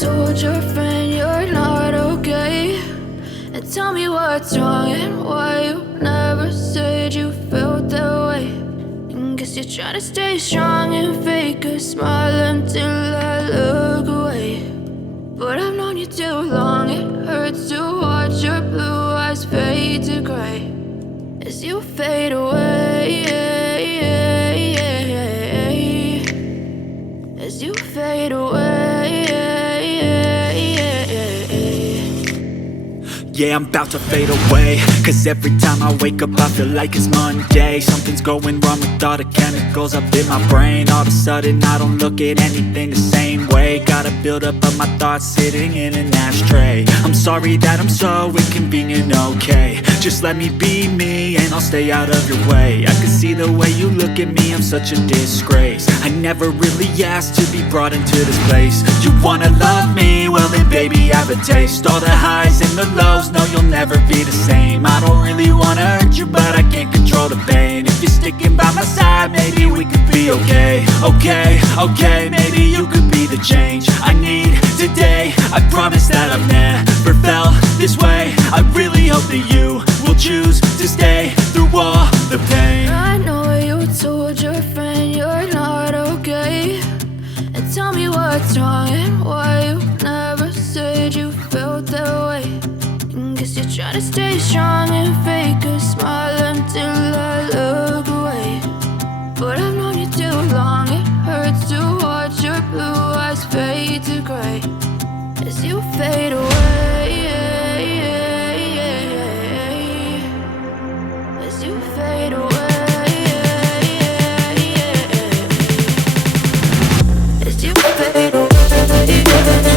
told your friend you're not okay, and tell me what's wrong and why you never said you felt that way. And guess you're trying to stay strong and fake a smile until I look away. But I've known you too long, it hurts to watch your blue eyes fade to gray as you fade away, as you fade away. Yeah, I'm about to fade away, cause every time I wake up I feel like it's Monday. Something's going wrong with all the chemicals up in my brain. All of a sudden I don't look at anything the same way. Gotta build up of my thoughts sitting in an ashtray. I'm sorry that I'm so inconvenient, okay. Just let me be me and I'll stay out of your way. I can see the way you look at me, I'm such a disgrace. I never really asked to be brought into this place. You wanna love me? Well then baby I have a taste. All the highs and the lows, no you'll never be the same. I don't really wanna hurt you but I can't control the pain. If you're sticking by my side maybe we could be okay. Okay, maybe you could be the change I need today. I promise that I've never felt this way. I really hope that you will choose to stay through all the pain. I know you told your friend you're not okay, and tell me what's wrong and why you never said you felt that way. And guess you're trying to stay strong and fake a smile until I look away. But I've known you too long, it hurts to watch your blue eyes fade to gray as you fade away, as you fade away, as you fade away.